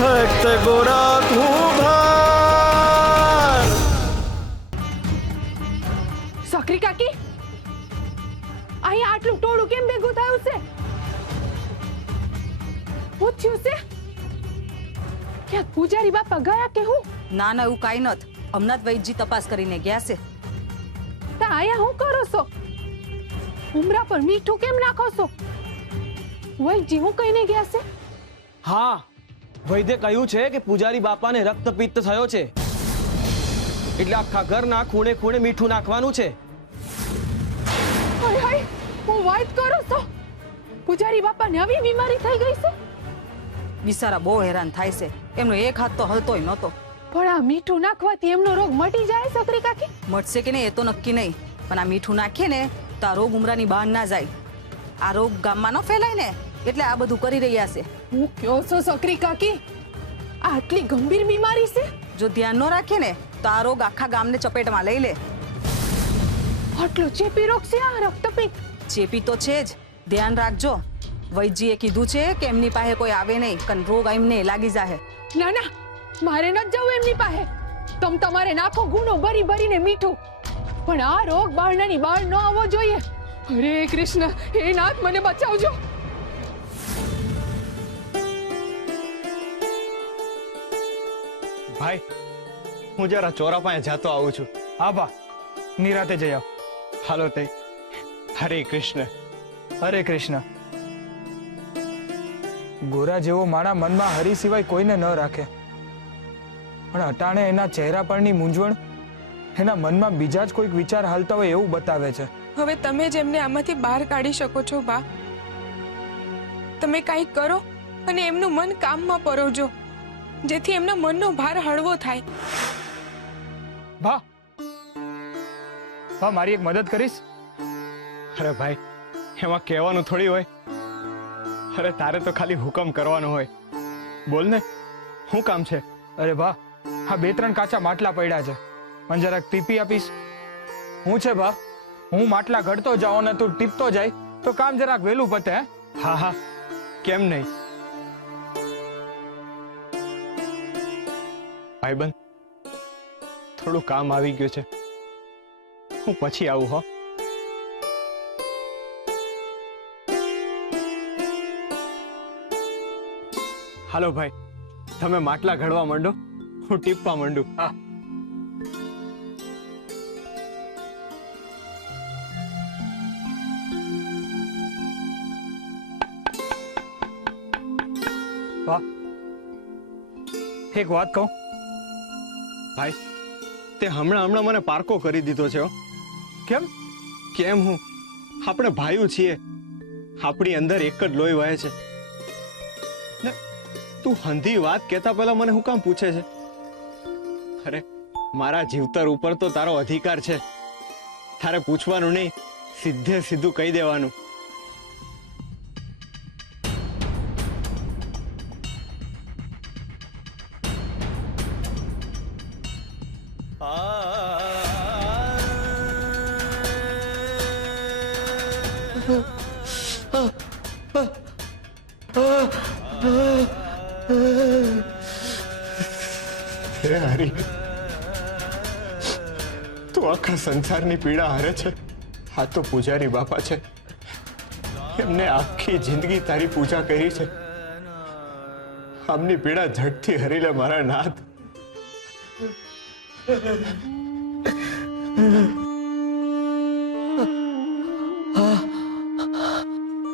ભક્ત ગોરા કુંભાર. સખરી કાકી, અહીંયા આટલું ટોળું કેમ ભેગું થયું છે? પૂછ્યું છે કે પૂજારી બાપા ગયા કે હું? ના ના, એવું કાંઈ નથી. હમણાં જ વૈદજી તપાસ કરીને ગયા છે. તા અહીંયા હું કરો છો? ઉમરા પર મીઠું કેમ નાખો છો? વૈદજી હું કહીને ગયા છે? હા, વૈદ્ય કહ્યું છે કે પૂજારી બાપાને રક્તપિત્ત થયો છે, એટલે આખા ઘરના ખૂણે ખૂણે મીઠું નાખવાનું છે. હાય હાય, હું વાત કરો છો? પૂજારી બાપાને આવી બીમારી થઈ ગઈ છે? બિચારા બહુ હેરાન થાય છે. એમનો એક હાથ તો હલતોય નહોતો. પણ આ મીઠું નાખવાથી એમનો રોગ મટી જાય સખરી કાકી? મટશે કે નહીં એ તો નક્કી નહીં, પણ આ મીઠું નાખીએ ને તો આ રોગ ઉમરાની બહાર ના જાય. આ રોગ ગામમાં ન ફેલાય ને એટલે આ બધું કરી રહ્યા છે. હું કયો છો સખરી કાકી? આ આટલી ગંભીર બીમારી છે? જો ધ્યાન ન રાખીએ ને તો આ રોગ આખા ગામને ચપેટમાં લઈ લે. આટલો ચેપી રોગ છે આ રક્તપિત્ત? ચેપી તો છે જ, ધ્યાન રાખજો. વૈદ્યજીએ કીધું છે કે એમની પાસે કોઈ આવે નહીં, કન રોગ એમને લાગી જાહે. ના ના, મારે ન જવું એમની પાસે. તમારે નાખો ગુનો ભરી ભરીને મીઠું, પણ આ રોગ બારણાની બહાર ન આવવો જોઈએ. હરે કૃષ્ણ, હે નાથ, મને બચાવજો. ભાઈ, હું જરા ચોરા પાસે જાતો આવું છું. હા બા, નિરાતે જઈ આવ. હાલો તે. હરે કૃષ્ણ. હરે કૃષ્ણ. ગોરા જેવો માણા મનમાં હરી સિવાય કોઈને ન રાખે, પણ અટાણે એના ચહેરા પરની મૂંઝવણ એના મનમાં બીજા જ કોઈક વિચાર હાલતા હોય એવું બતાવે છે. હવે તમે જ એમને આમાંથી બહાર કાઢી શકો છો બા. તમે કંઈક કરો અને એમનું મન કામમાં પરોજો, જેથી એમના મનનો ભાર હળવો થાય. બા, બા મારી એક મદદ કરીશ? અરે ભાઈ, એમાં કહેવાનું થોડી હોય. અરે તારે તો ખાલી હુકમ કરવાનો હોય. બોલ ને, શું કામ છે? અરે બા, હા 2-3 કાચા માટલા પડ્યા છે, મને જરાક ટીપી આપીશ? હું છે બા, હું માટલા ઘડતો જાઉં ને તું ટીપતો જાય તો કામ જરાક વહેલું પતે. હે? હા હા, કેમ નહીં. ભાઈબંધ, થોડું કામ આવી ગયું છે, હું પછી આવું. હો. હાલો ભાઈ, તમે માટલા ઘડવા માંડો, હું ટીપવા માંડું. હા. વાહ, એક વાત કહું? ભાઈ, તે હમણાં મને પારકો કરી દીધો છે. હો. કેમ? કેમ હું? આપણે ભાઈઓ છીએ, આપણી અંદર એક જ લોહી વહે છે. ને તું હંધી વાત કહેતા પહેલા મને હું કામ પૂછે છે? અરે, મારા જીવતર ઉપર તો તારો અધિકાર છે. તારે પૂછવાનું નહીં, સીધે સીધું કહી દેવાનું. હે હરી, તું આખા સંસારની પીડા હારે છે. આ તો પૂજારી બાપા છે, એમને આખી જિંદગી તારી પૂજા કરી છે. આમની પીડા ઝટથી હરી લે મારા નાથ.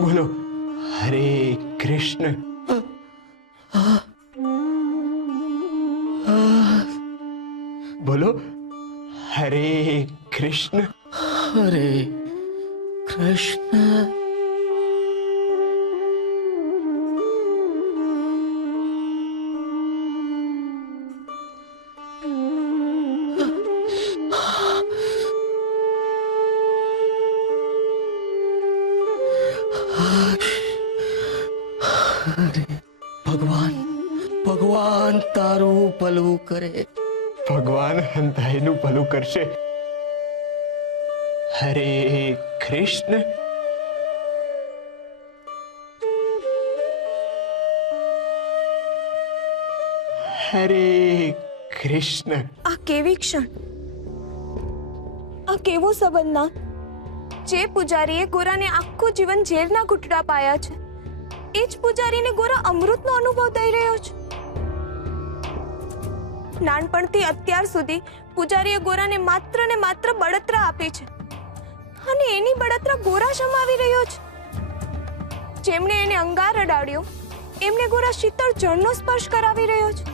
બોલો હરે કૃષ્ણ. બોલો હરે કૃષ્ણ. હરે કૃષ્ણ. ભગવાન તારું ભલું કરે. ભગવાન હંધાઈનું ભલું કરશે. હરે કૃષ્ણ. હરે કૃષ્ણ. આ કેવી ક્ષણ, આ કેવો સંબંધ ના, જે પૂજારીએ ગોરાને આખું જીવન ઝેરના ઘૂંટડા પાયા છે, એ જ પૂજારીને ગોરા અમૃતનો અનુભવ થઈ રહ્યો છે. નાનપણથી અત્યાર સુધી પૂજારીએ ગોરાને માત્ર ને માત્ર બળતરા આપી છે, અને એની બળતરા ગોરા શમાવી રહ્યો છે. જેમણે એને અંગાર અડાડ્યો, એમને ગોરા શીતળ જળનો સ્પર્શ કરાવી રહ્યો છે.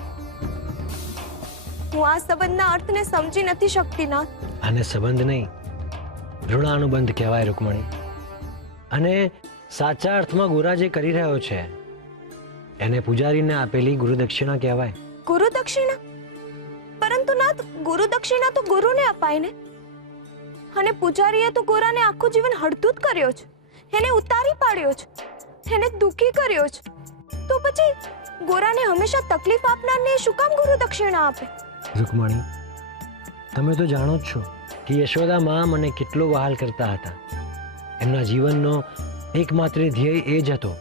હું આ સંબંધના અર્થને સમજી નથી શકતી ના. આને સંબંધ નહીં, ઋણાનુબંધ કહેવાય રૂકમણી. અને સાચા અર્થમાં ગોરા જે કરી રહ્યો છે એને પૂજારીને આપેલી ગુરુદક્ષિણા કહેવાય. ગુરુ દક્ષિણા? પરંતુ નાથ, ગુરુ દક્ષિણા તો ગુરુને અપાય ને, અને પૂજારીએ તો ગોરાને આખું જીવન હડધૂત કર્યો છે, એને ઉતારી પાડ્યો છે, એને દુઃખી કર્યો છે. તો પછી ગોરાને હંમેશા તકલીફ આપનારને શું કામ ગુરુ દક્ષિણા આપે? રૂકમણી, તમે તો જાણો જ છો કે યશોદા માં મને કેટલો વહાલ કરતા હતા. એમના જીવનનો એકમાત્ર ધ્યેય એ જ હતો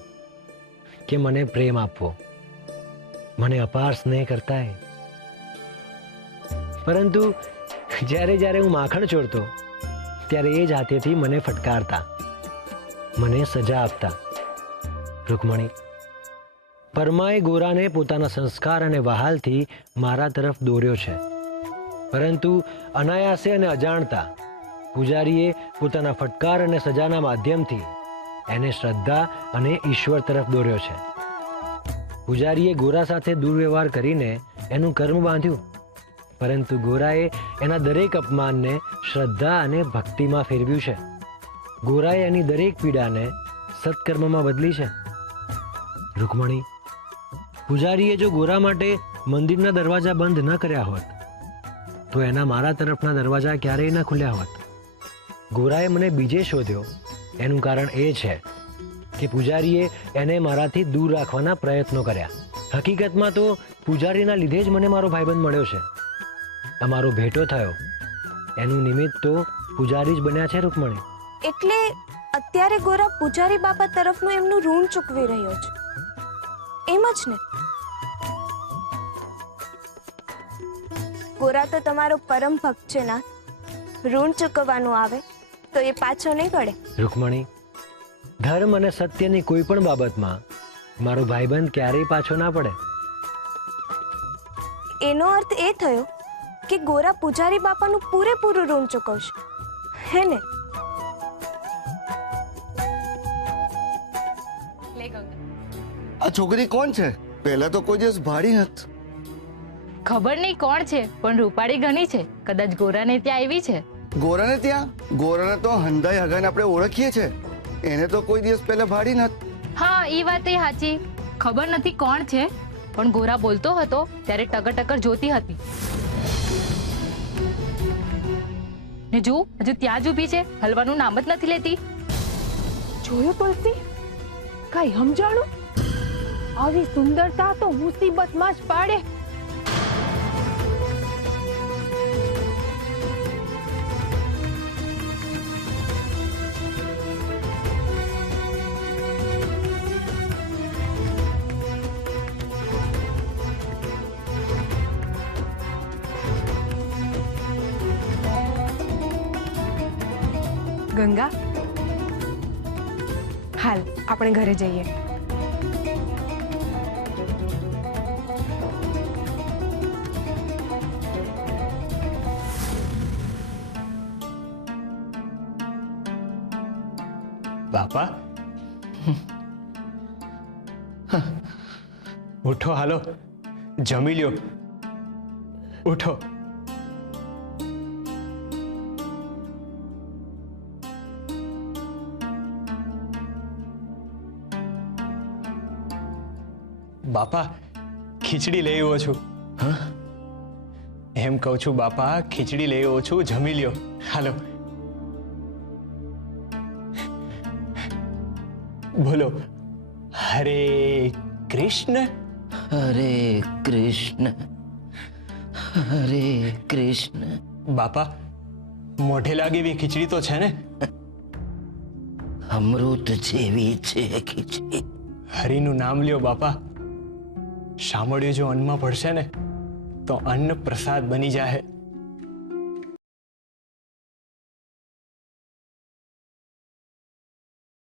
કે મને પ્રેમ આપવો, મને અપાર સ્નેહ કરતા. પરંતુ જ્યારે જ્યારે હું માખણ ચોરતો ત્યારે એ જ હાથેથી મને ફટકારતા, મને સજા આપતા. રૂકમણી, પરમાએ ગોરાને પોતાના સંસ્કાર અને વહાલથી મારા તરફ દોર્યો છે, પરંતુ અનાયાસે અને અજાણતા પૂજારીએ પોતાના ફટકાર અને સજાના માધ્યમથી એને શ્રદ્ધા અને ઈશ્વર તરફ દોર્યો છે. પૂજારીએ ગોરા સાથે દુર્વ્યવહાર કરીને એનું કર્મ બાંધ્યું, પરંતુ ગોરાએ એના દરેક અપમાનને શ્રદ્ધા અને ભક્તિમાં ફેરવ્યું છે. ગોરાએ એની દરેક પીડાને સત્કર્મમાં બદલી છે. રૂકમણી, પૂજારીએ જો ગોરા માટે મંદિરના દરવાજા બંધ ન કર્યા હોત તો એના મારા તરફના દરવાજા ક્યારેય ન ખુલ્યા હોત. ગોરાએ મને બીજે શોધ્યો એનું કારણ એ છે કે પૂજારીએ એને મારાથી દૂર રાખવાના પ્રયત્નો કર્યા. હકીકતમાં તો પૂજારીના લીધે જ મને મારો ભાઈબંધ મળ્યો છે, અમારો ભેટો થયો. એનું નિમિત્ત તો પૂજારી જ બન્યા છે. રૂકમણી, એટલે અત્યારે ગોરા પૂજારી બાપા તરફનું એમનું ઋણ ચૂકવી રહ્યો છે, એમ જ ને? ગોરા તો તમારો પરમ ભક્ત છે ના, ઋણ ચૂકવવાનું આવે તો એ પાછો નહીં પડે. રૂકમણી, ધર્મ અને સત્યની કોઈ પણ બાબતમાં મારો ભાઈબંધ ક્યારેય પાછો ના પડે. એનો અર્થ એ થયો કે ગોરા પૂજારી બાપાનું પૂરેપૂરું ઋણ ચૂકવશે, હે ને? આ છોકરી કોણ છે? પહેલા તો કોઈ દિવસ ભાડી નથી. ખબર નહીં કોણ છે, પણ રૂપાળી ઘણી છે. કદાચ ગોરાને ત્યાં આવી છે. ગોરાને ત્યાં? ગોરાને તો હંધાઈ હગાને આપણે ઓળખીએ છે, એને તો કોઈ દિવસ પહેલા ભાડી નથી. હા, એ વાત એ સાચી. ખબર નથી કોણ છે, પણ ગોરા બોલતો હતો ત્યારે ટકર ટકર જોતી હતી. ને જો હજુ ત્યાં જ ઊભી છે, હલવાનું નામ જ નથી લેતી. જોયું તુલસી, કઈ સમજાણું? આવી સુંદરતા તો મુસીબતમાં જ પાડે. ગંગા, હાલ આપણે ઘરે જઈએ. બાપા, ઉઠો, હાલો જમી લ્યો. ઉઠો. બાપા, ખીચડી લઈ આવ્યો છું. એમ કહું છું બાપા, ખીચડી લઈ આવ્યો છું, જમી લ્યો. હાલો બોલો. હરે કૃષ્ણ. હરે કૃષ્ણ, હરે કૃષ્ણ. બાપા, મોઢે લાગે એવી ખીચડી તો છે ને? અમૃત જેવી છે ખીચડી. હરિનું નામ લ્યો બાપા, સાંભળ્યું જો અન્નમાં પડશે ને તો અન્ન પ્રસાદ બની જાય.